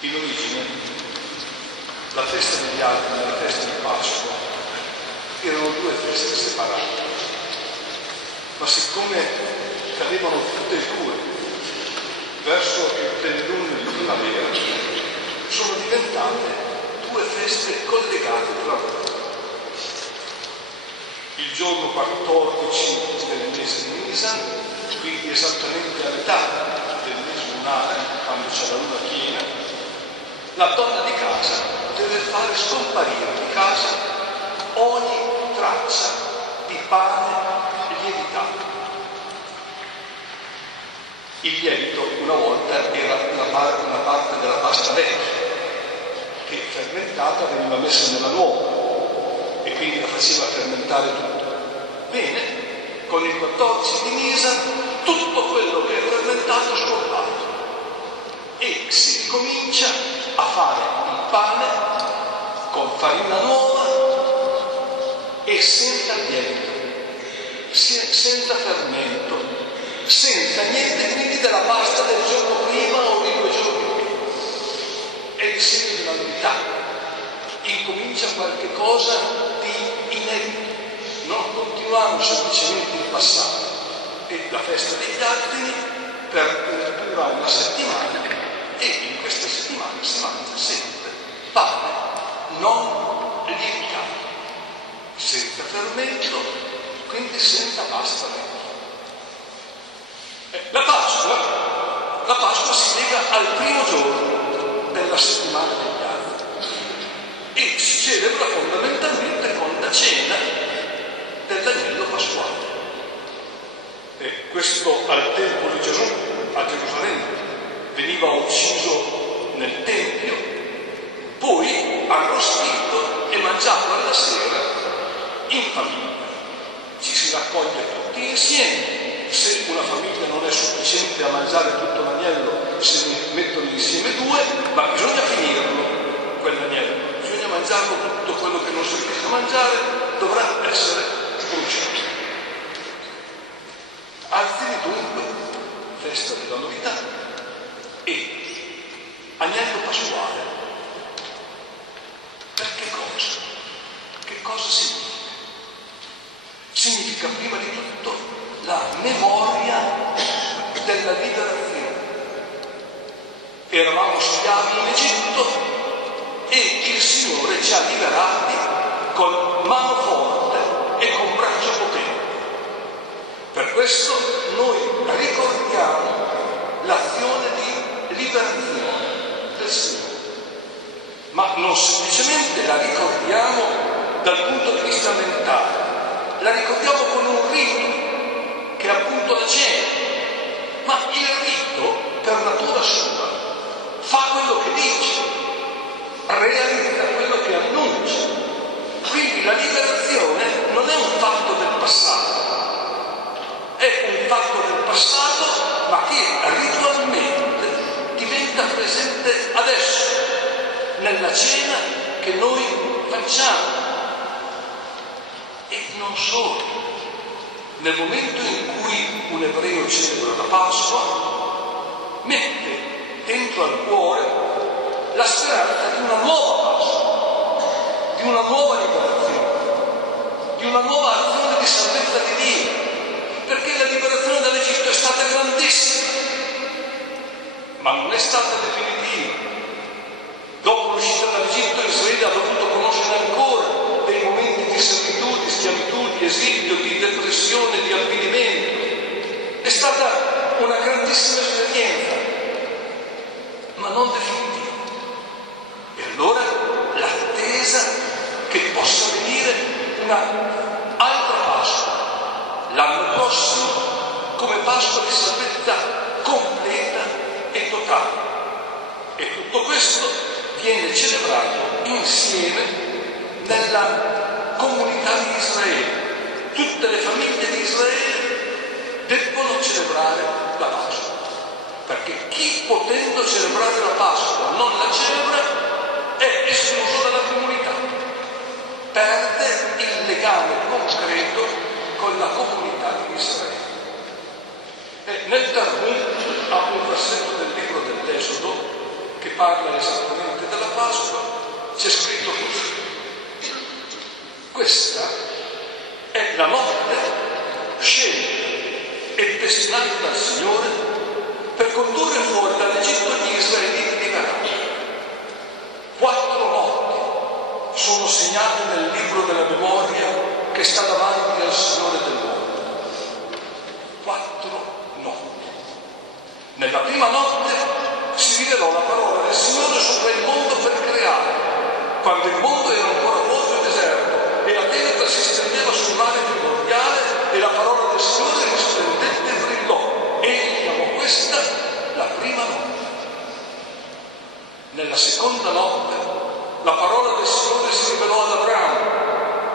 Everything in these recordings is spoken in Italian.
In origine, la festa degli alberi e la festa di Pasqua erano due feste separate, ma siccome cadevano tutte e due verso il plenilunio di primavera, sono diventate due feste collegate tra loro. Il giorno 14 del mese di Nisan, quindi esattamente a metà del mese lunare, quando c'è la luna piena, la donna di casa deve fare scomparire di casa ogni traccia di pane lievitato. Il lievito una volta era una parte della pasta vecchia, che fermentata veniva messa nella nuova e quindi la faceva fermentare tutto. Bene, con il 14 di Nisan tutto quello che è fermentato scompare e si ricomincia a fare il pane con farina nuova e senza lievito, senza fermento, senza niente quindi della pasta del giorno prima o di 2 giorni prima. È il segno della novità. Incomincia qualche cosa di inedito. Non continuiamo semplicemente il passato. E la festa degli Ardini dura una settimana e in questa settimana si mangia sempre pane non lievitato, senza fermento, quindi senza pasta vecchia. La Pasqua si lega al primo giorno della settimana degli Ardini e si celebra fondamentalmente con la cena dell'agnello pasquale. E questo al tempo di Gesù a Gerusalemme veniva ucciso nel Tempio, poi arrostito e mangiato alla sera in famiglia. Ci si raccoglie tutti insieme. Se una famiglia non è sufficiente a mangiare tutto l'agnello, se ne mettono insieme 2, ma bisogna finirlo, quell'agnello. Bisogna mangiarlo, tutto quello che non si riesce a mangiare dovrà essere bruciato. Ardini dunque, festa della novità e agnello pasquale. Per che cosa? Che cosa significa? Significa prima di tutto la memoria della liberazione. Eravamo schiavi in Egitto e il Signore ci ha liberati con mano forte e con braccio potente. Per questo noi ricordiamo l'azione di liberazione del Signore, ma non semplicemente la ricordiamo dal punto di vista mentale, la ricordiamo con un rito che è appunto la cena, ma il rito per natura sua fa quello che dice, realizza quello che annuncia. Quindi la liberazione non è un fatto del passato, è un fatto del passato, ma che ritualmente diventa presente adesso, nella cena che noi facciamo. E non solo. Nel momento in cui un ebreo celebra la Pasqua, mette dentro al cuore la speranza di una nuova Pasqua, di una nuova liberazione, di una nuova azione di salvezza di Dio, perché la liberazione dall'Egitto è stata grandissima, ma non è stata definitiva. Dopo l'uscita dall'Egitto Israele ha dovuto conoscere ancora dei momenti di servitù, di schiavitù, di esilio, di depressione, di avvilimento. È stata una grandissima esperienza, ma non definitiva. E allora l'attesa che possa venire una altra Pasqua, l'anno prossimo, come Pasqua di salvezza completa e totale. E tutto questo viene celebrato insieme nella comunità di Israele. Tutte le famiglie di Israele debbono celebrare la Pasqua, perché chi potendo celebrare la Pasqua non la celebra è escluso dalla comunità, perde il legame concreto con la comunità di Israele. E nel Talmud ha un versetto del libro dell'Esodo che parla esattamente della Pasqua, c'è scritto così: questa è la notte scelta e destinata dal Signore per condurre fuori dall'Egitto gli israeliti di Canaan. 4 notti sono segnate nel libro della memoria che sta davanti al Signore del mondo. 4 notti. Nella prima notte si rivelò la parola del Signore sopra il mondo per creare, quando il mondo era ancora vuoto e deserto e la tenebra si stendeva sul mare primordiale, e la parola del Signore risplendente e brillò. Egli chiamò questa la prima notte. Nella seconda notte la parola del Signore si rivelò ad Abramo.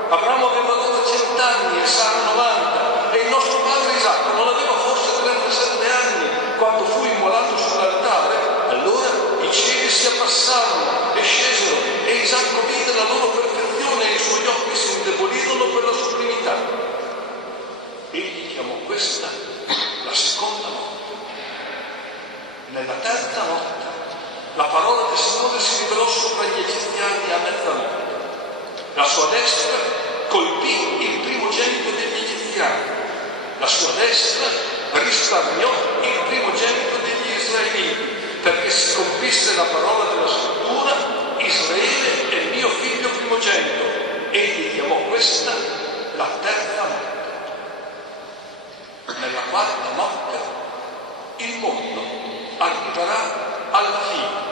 Abramo aveva allora 100 anni e Sara 90, e il nostro padre Isacco non aveva forse 37 anni quando fu immolato sull'altare. Allora i cieli si abbassarono e scesero, e Isacco vide la loro perfezione e i suoi occhi si indebolirono per la sublimità. Egli chiamò questa la seconda notte. Nella terza notte la parola del Signore si rivelò sopra gli egiziani a mezzanotte. La sua destra colpì il primogenito degli egiziani, la sua destra risparmiò il primogenito degli israeliti, perché si compisse la parola della scrittura: Israele è mio figlio primogenito. Egli chiamò questa la terza notte. Nella quarta notte il mondo arriverà alla fine.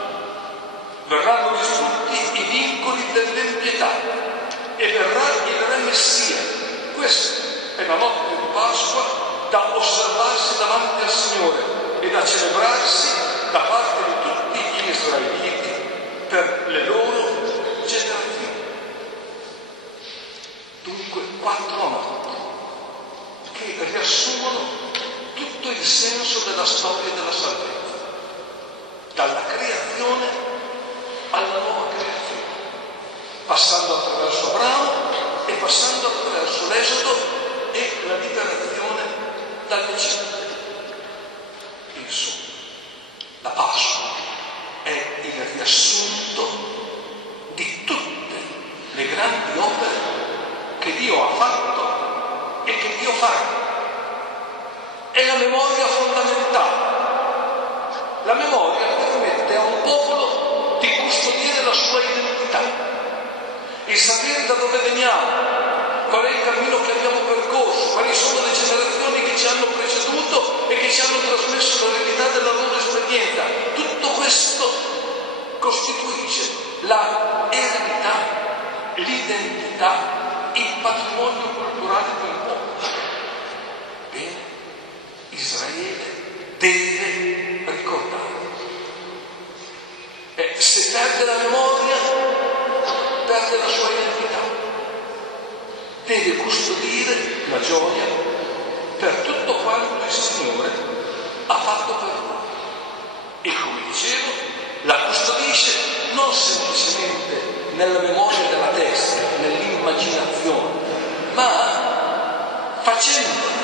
Verranno distrutti i vincoli dell'impietà e verrà il Re Messia. Questa è la notte di Pasqua da osservarsi davanti al Signore e da celebrarsi da parte di tutti gli israeliti per le loro generazioni. Dunque 4 notti che riassumono tutto il senso della storia della salvezza, dalla creazione alla nuova creazione, passando attraverso Abramo e passando attraverso l'Esodo e la liberazione dall'Egitto. Insomma, la Pasqua è il riassunto di tutte le grandi opere che Dio ha fatto e che Dio farà. È la memoria fondamentale. La memoria permette a un popolo di custodire la sua identità e sapere da dove veniamo, qual è il cammino che abbiamo percorso, quali sono le generazioni che ci hanno preceduto e che ci hanno trasmesso l'eredità della loro esperienza. Tutto questo costituisce la eredità, l'identità, il patrimonio culturale di un popolo. Bene, Israele deve ricordare. Se perde la memoria, perde la sua identità. Deve custodire la gioia per tutto quanto il Signore ha fatto per noi. E come dicevo, la custodisce non semplicemente nella memoria della testa, nell'immaginazione, ma facendola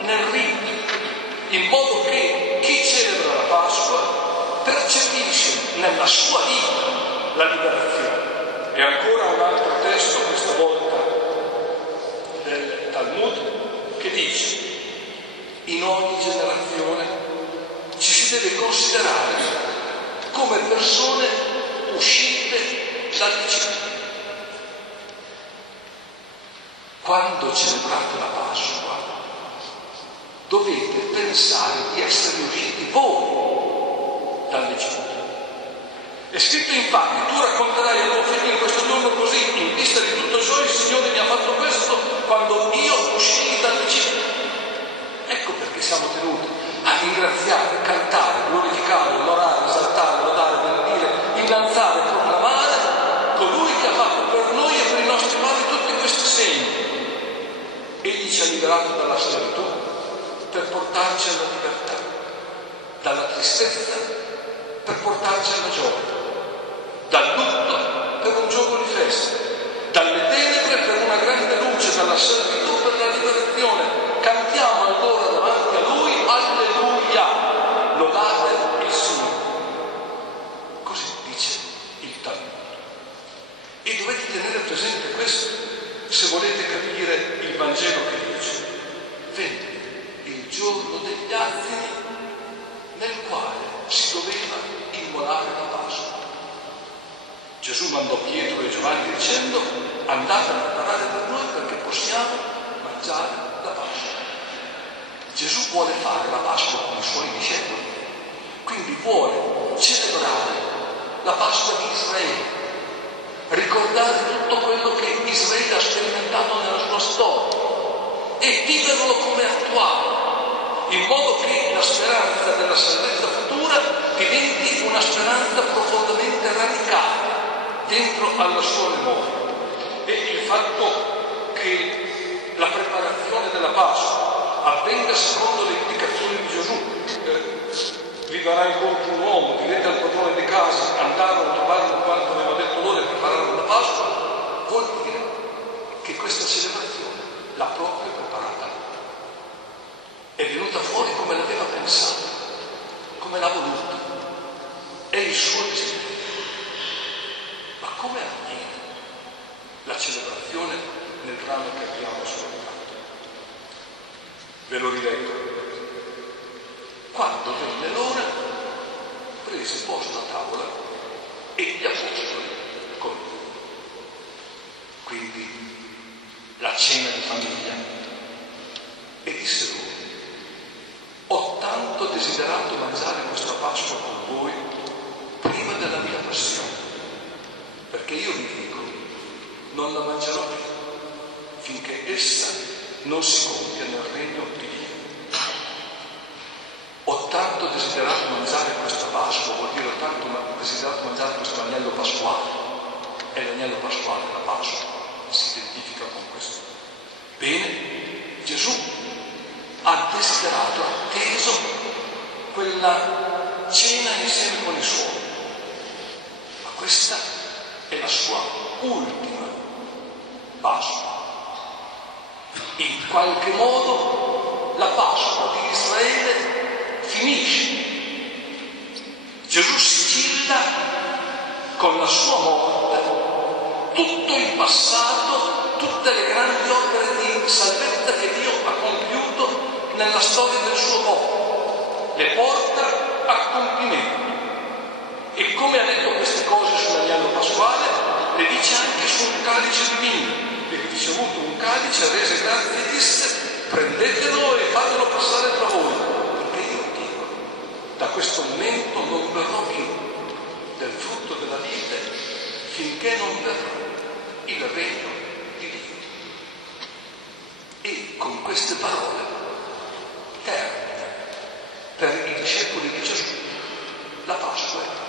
nel rito, in modo che chi celebra la Pasqua percepisce nella sua vita la liberazione. E ancora un altro testo, questa volta del Talmud, che dice: in ogni generazione ci si deve considerare come persone uscite dall'Egitto. Quando celebrate la Pasqua, dovete pensare di essere usciti voi dall'Egitto. È scritto infatti: tu racconterai ai tuoi figli in questo giorno così, in vista di tutto ciò il Signore mi ha fatto questo quando io uscii dall'Egitto. Ecco perché siamo tenuti a ringraziare, cantare, glorificare, onorare, esaltare, lodare, benedire, innalzare, proclamare colui che ha fatto per noi e per i nostri padri tutti questi segni. Egli ci ha liberato dalla schiavitù per portarci alla libertà, dalla tristezza per portarci alla gioia, dal lutto per un giorno di festa, dalle tenebre per una grande luce, dalla servitù per la liberazione. Cantiamo allora davanti a Lui, alleluia, lodate il Signore. Gesù mandò Pietro e Giovanni dicendo: andate a preparare per noi perché possiamo mangiare la Pasqua. Gesù vuole fare la Pasqua con i suoi discepoli, quindi vuole celebrare la Pasqua di Israele, ricordare tutto quello che Israele ha sperimentato nella sua storia e viverlo come attuale, in modo che la speranza della salvezza futura diventi una speranza profondamente radicale dentro alla sua memoria. E il fatto che la preparazione della Pasqua avvenga secondo le indicazioni di Gesù, vi darà incontro un uomo, direte al padrone di casa, andarono a trovarlo quanto aveva detto loro e prepararono la Pasqua, vuol dire che questa celebrazione l'ha proprio preparata. È venuta fuori come l'aveva pensato, come l'ha voluta. È il suo desiderio. Ma come avviene la celebrazione nel brano che abbiamo ascoltato? Ve lo rileggo. Quando venne l'ora, prese posto a tavola e gli apostoli con lui. Quindi la cena di famiglia, e disse loro: ho tanto desiderato mangiare questa Pasqua con voi prima della mia passione, perché io vi dico, non la mangerò più finché essa non si compia nel regno di Dio. Ho tanto desiderato mangiare questa Pasqua, vuol dire ho tanto desiderato mangiare questo agnello pasquale. È l'agnello pasquale, la Pasqua, si identifica con questo. Bene, Gesù ha desiderato, atteso quella cena insieme con i suoi. Ma questa è la sua ultima Pasqua. In qualche modo la Pasqua di Israele finisce. Gesù sigilla con la sua morte tutto il passato, tutte le grandi opere di salvezza che Dio ha compiuto nella storia del suo popolo. Le porta a compimento. E come ha detto queste cose sull'agnello pasquale, le dice anche su un calice di vino. Perché ricevuto un calice, rese grazie e disse: prendetelo e fatelo passare tra voi, perché io dico, da questo momento non berrò più del frutto della vite finché non verrà il regno di Dio. E con queste parole termina per i discepoli di Gesù la Pasqua.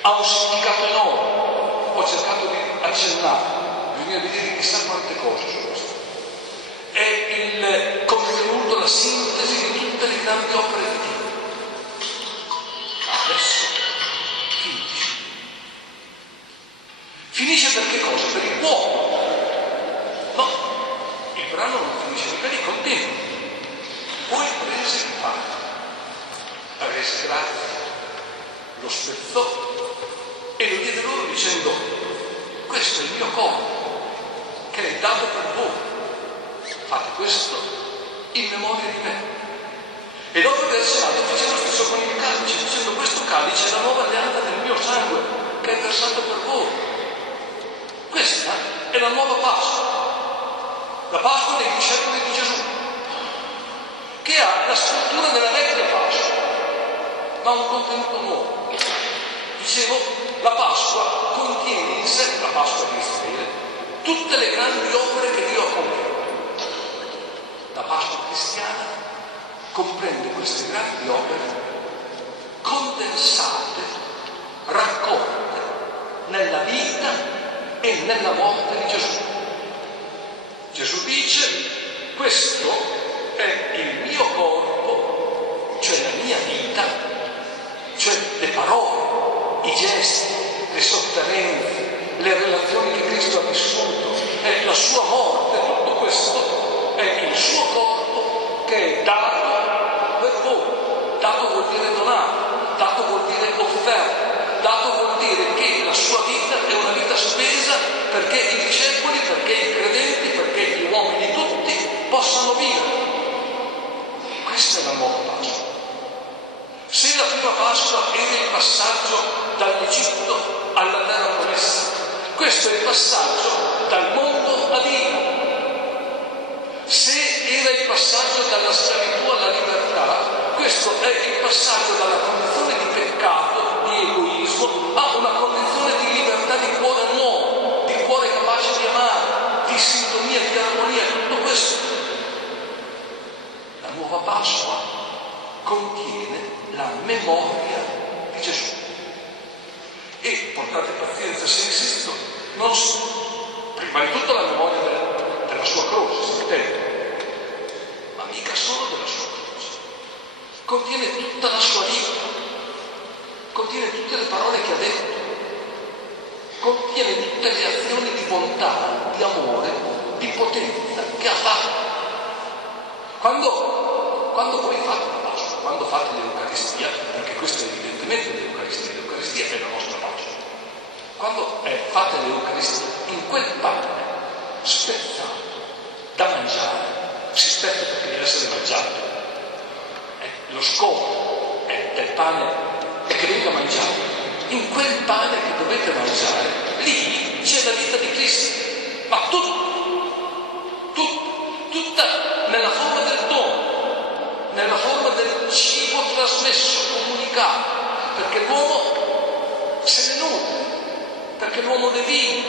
Ha un significato enorme. Ho cercato di accennare, bisogna vedere chissà quante cose su questo. È il contenuto, la sintesi di tutte le grandi opere di Dio. Adesso finisce. Finisce per che cosa? Per il uomo. No, il brano non finisce mica lì, continua. Poi prese il pane, rese grazie, lo spezzò e lo diede loro dicendo: questo è il mio corpo che è dato per voi, fate questo in memoria di me. E dopo aver cenato fece lo stesso con il calice, dicendo: questo calice è la nuova alleanza del mio sangue che è versato per voi. Questa è la nuova Pasqua, la Pasqua dei discepoli di Gesù, che ha la struttura della vecchia Pasqua ma un contenuto nuovo. Dicevo, la Pasqua contiene in sé, la Pasqua di Israele, tutte le grandi opere che Dio ha compiuto. La Pasqua cristiana comprende queste grandi opere condensate, raccolte nella vita e nella morte di Gesù. Gesù dice: questo è il mio corpo, cioè la mia vita, cioè le parole, i gesti, le sofferenze, le relazioni che Cristo ha vissuto, è la sua morte, tutto questo è il suo corpo che è dato per voi. Dato vuol dire donato, dato vuol dire offerto, dato vuol dire che la sua vita è una vita spesa perché i discepoli, perché i credenti, perché gli uomini tutti possano vivere. Questa è la nuova Pasqua. Se la prima Pasqua era il passaggio dall'Egitto alla terra promessa. Questo è il passaggio dal mondo a Dio. Se era il passaggio dalla schiavitù alla libertà, questo è il passaggio dalla condizione di peccato, di egoismo, a una condizione di libertà di cuore nuovo, di cuore capace di amare, di sintonia, di armonia, tutto questo. La nuova Pasqua contiene la memoria di Gesù. E portate pazienza se insisto, prima di tutto la memoria della sua croce, si intende, ma mica solo della sua croce. Contiene tutta la sua vita, contiene tutte le parole che ha detto, contiene tutte le azioni di bontà, di amore, di potenza che ha fatto. Quando voi fate la Pasqua, quando fate l'Eucaristia, perché questa è evidentemente l'Eucaristia è la nostra Pasqua. Quando fate l'Eucaristia, in quel pane spezzato da mangiare, si spezza perché deve essere mangiato. Lo scopo del pane è che venga mangiato. In quel pane che dovete mangiare, lì c'è la vita di Cristo, ma tutta nella forma del dono, nella forma del cibo trasmesso, comunicato, perché l'uomo se ne nutre, perché l'uomo ne vive,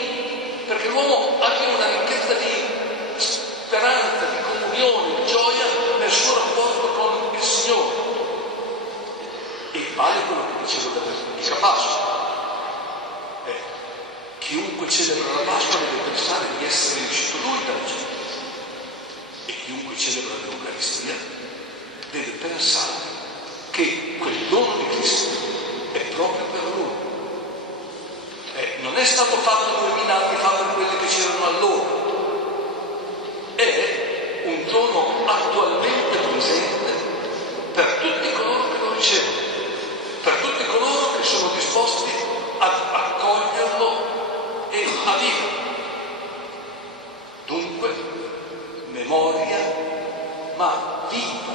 perché l'uomo abbia una ricchezza di speranza, di comunione, di gioia nel suo rapporto con il Signore. E vale quello che dicevo della Pasqua. Chiunque celebra la Pasqua deve pensare di essere uscito lui dal cielo. E chiunque celebra l'Eucaristia deve pensare che quel dono di Cristo è proprio per lui. Non è stato fatto 2000 anni fa per quelli che c'erano allora. È un dono attualmente presente per tutti coloro che lo ricevono, per tutti coloro che sono disposti ad accoglierlo e a vivere. Dunque, memoria, ma viva,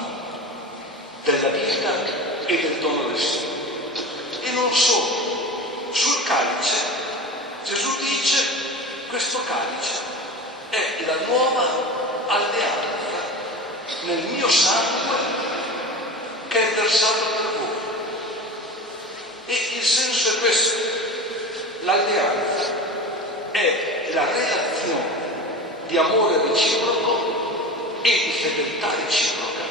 della vita e del dono del Signore. E non solo. Sul calice Gesù dice: questo calice è la nuova alleanza nel mio sangue che è versato per voi. E il senso è questo: l'alleanza è la relazione di amore reciproco e di fedeltà reciproca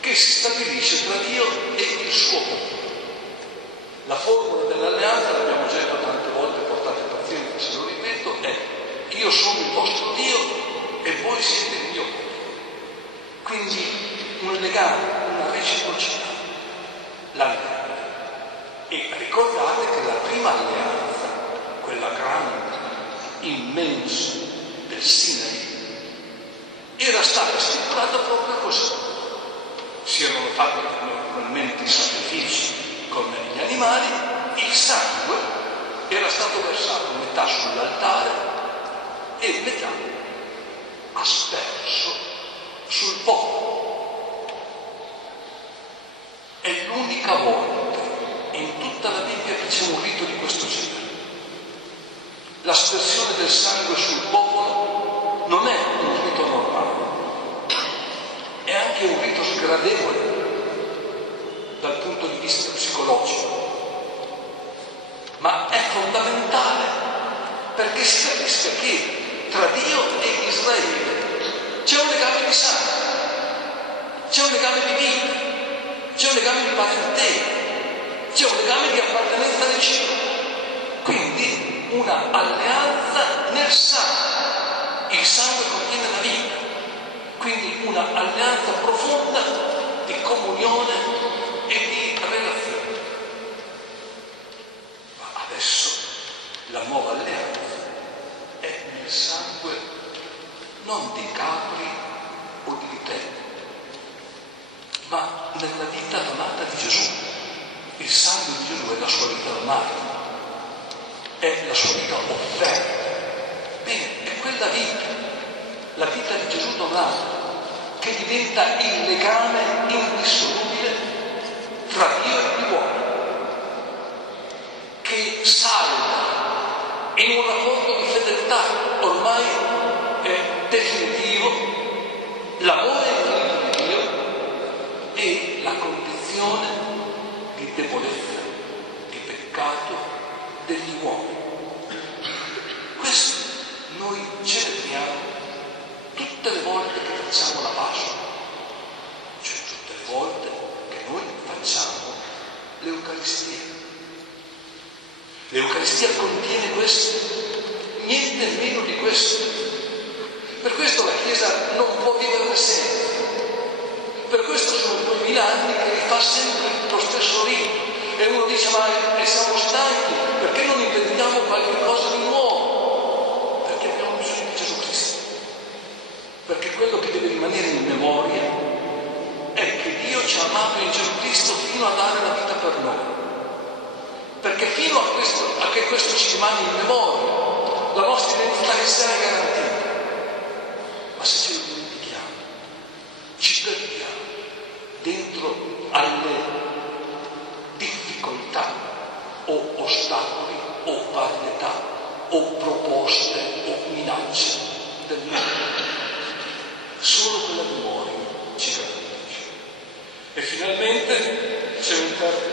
che si stabilisce tra Dio e il suo popolo. La formula dell'alleanza, l'abbiamo già detto tante volte, portate pazienza se lo ripeto, è: io sono il vostro Dio e voi siete il mio popolo. Quindi un legame, una reciprocità, l'alleanza. E ricordate che la prima alleanza, quella grande, immensa del Sinai, era stata stipulata proprio così. Si erano fatti naturalmente i sacrifici con gli animali, il sangue era stato versato metà sull'altare e metà asperso sul popolo. È l'unica volta in tutta la Bibbia che c'è un rito di questo genere. L'aspersione del sangue sul popolo non è un rito normale, è anche un rito sgradevole dal punto di vista psicologico, ma è fondamentale perché si capisca che tra Dio e Israele c'è un legame di sangue, c'è un legame di vita, c'è un legame di parentela, c'è un legame di appartenenza reciproca, quindi una alleanza nel sangue. Il sangue contiene la vita, quindi una alleanza profonda di comunione e di relazione. Ma adesso la nuova alleanza è nel sangue non di capri o di vitelli, ma nella vita donata di Gesù. Il sangue di Gesù è la sua vita donata, è la sua vita offerta. Bene, è quella vita, la vita di Gesù donata, che diventa il legame indissolubile tra Dio e l'uomo, debolezza e peccato degli uomini. Questo noi celebriamo tutte le volte che facciamo la Pasqua, cioè tutte le volte che noi facciamo l'Eucaristia. L'Eucaristia contiene questo, niente meno di questo. Per questo la Chiesa non può vivere senza. Per questo sono 2000 anni che fa sempre lo stesso rito. E uno dice, ma siamo stanchi, perché non inventiamo qualche cosa di nuovo? Perché abbiamo bisogno di Gesù Cristo. Perché quello che deve rimanere in memoria è che Dio ci ha amato in Gesù Cristo fino a dare la vita per noi. Perché fino a che questo ci rimane in memoria, la nostra identità cristiana è garantita. Ma se ce lo dimentichiamo, ci perdiamo dentro alle difficoltà o ostacoli o varietà o proposte o minacce del mondo. Solo quella memoria ci garantisce. E finalmente c'è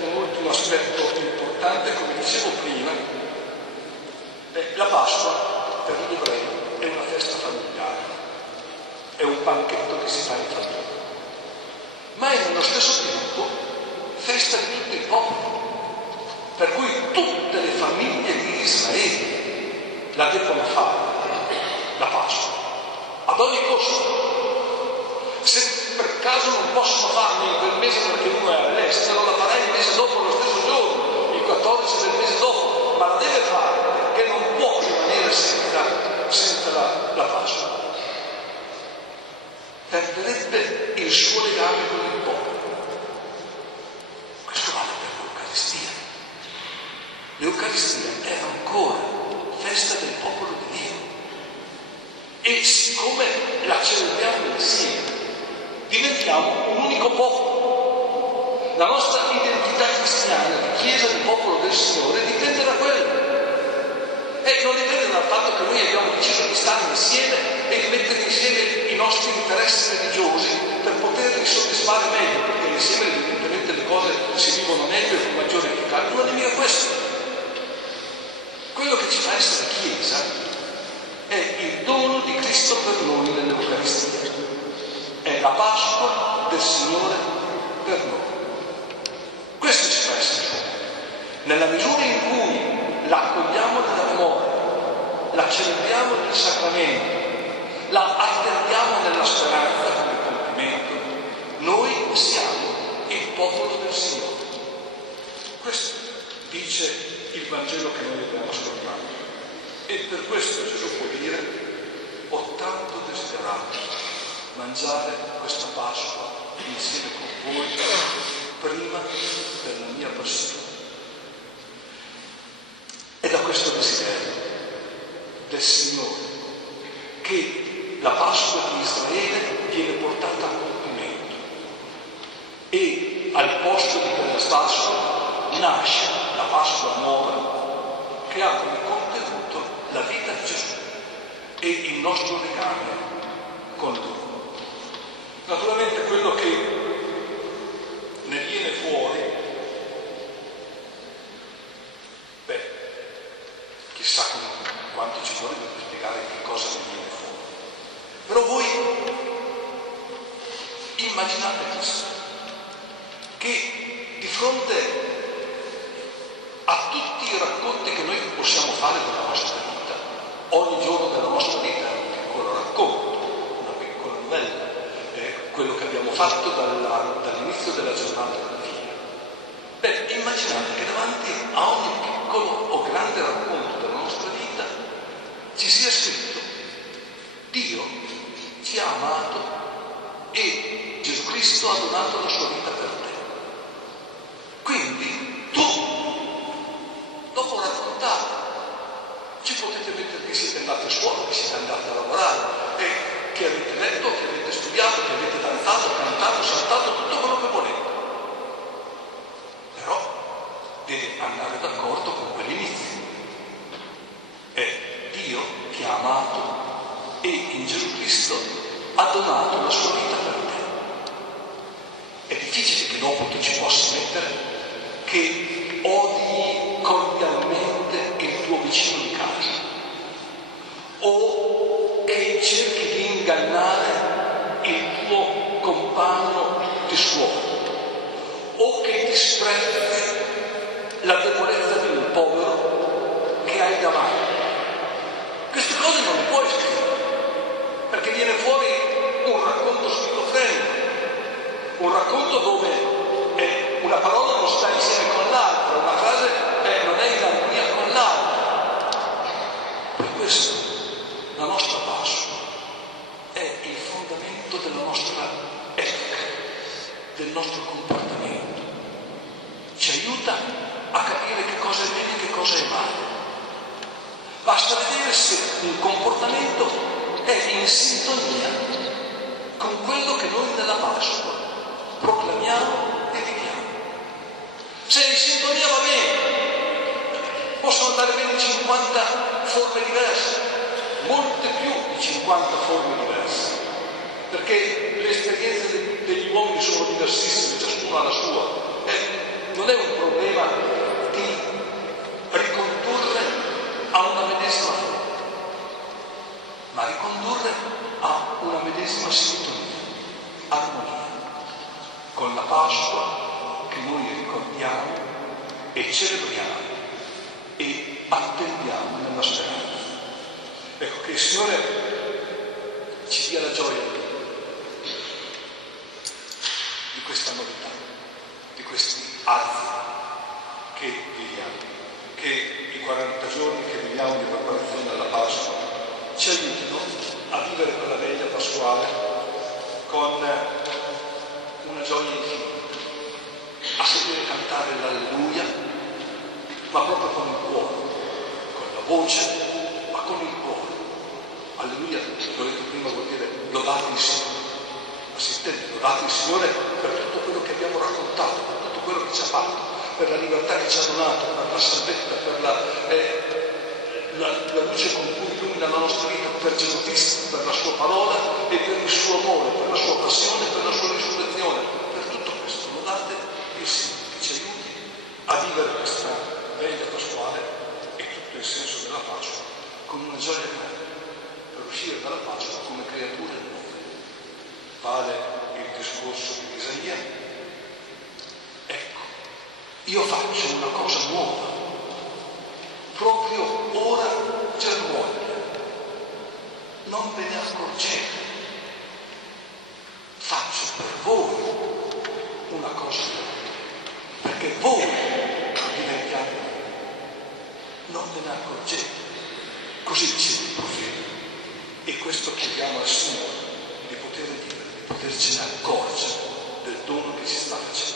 un ultimo aspetto importante, come dicevo prima. La Pasqua per gli ebrei è una festa familiare, è un banchetto che si fa in famiglia, ma è nello stesso tempo festa di tutto il popolo, per cui tutte le famiglie di Israele la devono fare, la Pasqua, ad ogni costo. Se per caso non possono farlo in quel mese perché uno è all'estero, la farà il mese dopo, lo stesso giorno, il 14 del mese dopo, ma la deve fare perché non può rimanere senza la Pasqua. Perderebbe il suo legame con il popolo. Questo vale per l'Eucaristia. L'Eucaristia è ancora festa del popolo di Dio. E siccome la celebriamo insieme, diventiamo un unico popolo. La nostra identità cristiana di Chiesa del popolo del Signore dipende da quello. E non dipende dal fatto che noi abbiamo deciso di stare insieme e di mettere insieme i nostri interessi religiosi per poterli soddisfare meglio, perché insieme evidentemente le cose si vivono meglio e con maggiore efficacia. Non è mica questo. Quello che ci fa essere Chiesa è il dono di Cristo per noi nell'Eucaristia. È la Pasqua del Signore per noi. Questo ci fa essere Chiesa. Nella misura in cui la accogliamo nella memoria, la celebriamo nel sacramento, la attendiamo nella speranza come compimento, noi siamo il popolo del Signore. Questo dice il Vangelo che noi dobbiamo ascoltare. E per questo Gesù può dire: ho tanto desiderato mangiare questa Pasqua insieme con voi prima della mia passione. È da questo desiderio del Signore che la Pasqua di Israele viene portata a compimento e al posto di quella Pasqua nasce la Pasqua nuova che ha come contenuto la vita di Gesù e il nostro legame con Lui. Naturalmente quello che ne viene fuori, chissà quanto ci vuole per spiegare che cosa ne viene fuori. Però voi immaginate questo, che di fronte a tutti i racconti che noi possiamo fare della nostra vita, ogni giorno della nostra vita è un piccolo racconto, una piccola novella, quello che abbiamo fatto dall'inizio della giornata alla fine. Immaginate che davanti a ogni piccolo o grande racconto della nostra vita ci sia scritto: Dio ci ha amato e Gesù Cristo ha donato la sua vita per te. Quindi tu, dopo raccontate, ci potete mettere che siete andati a scuola, che siete andati a lavorare, e che avete letto, che avete studiato, che avete danzato, cantato, saltato, tutto quello che volete. Però deve andare d'accordo con quell'inizio. È Dio che ha amato e in Gesù Cristo ha donato la sua vita per te. È difficile che dopo tu ci possa mettere che odi cordialmente il tuo vicino di casa, o che cerchi di ingannare il tuo compagno di scuola, o che disprezzi la debolezza di un povero che hai davanti. Queste cose non le puoi scrivere, perché viene fuori un racconto schizofrenico, un racconto dove una parola non sta insieme con l'altra, una frase non è in armonia con l'altra. Per questo la nostra Pasqua è il fondamento della nostra etica, del nostro comportamento. Ci aiuta a capire che cosa è bene e che cosa è male. Basta vedere se un comportamento è in sintonia con quello che noi nella Pasqua proclamiamo e viviamo. Se in sintonia va bene, possono andare bene 50 forme diverse, molte più di 50 forme diverse, perché le esperienze degli uomini sono diversissime, ciascuno ha la sua. Non è un problema di ricondurre a una medesima forma, ma ricondurre a una medesima sintonia, armonia, con la Pasqua che noi ricordiamo e celebriamo e attendiamo nella speranza. Ecco, che il Signore ci dia la gioia di questa novità, di questi alzi che viviamo, che i 40 giorni che viviamo di preparazione alla Pasqua ci aiutino a vivere quella veglia pasquale con una gioia infinita, a sentire cantare l'alleluia, ma proprio con il cuore, con la voce, ma con il cuore. Alleluia, l'ho detto prima, vuol dire lodate il Signore. Ma si intende, lodate il Signore per tutto quello che abbiamo raccontato, per tutto quello che ci ha fatto, per la libertà che ci ha donato, per la salvezza, per la luce con cui illumina la nostra vita, per Gesù Cristo, per la sua parola e per il suo amore, per la sua passione, per la sua risurrezione. Per tutto questo lodate il Signore, che ci aiuti a vivere questa veglia pasquale e tutto il senso della Pasqua con una gioia grande, per uscire dalla Pasqua come creature nuove. Vale il discorso di Isaia. Ecco, io faccio una cosa nuova, proprio ora germoglia, non ve ne accorgete. Faccio per voi una cosa nuova, perché voi diventiate nuovi, non ve ne accorgete. Così dice il profeta, e questo chiediamo al Signore, di poter vivere, di potercene accorgere del dono che ci sta facendo.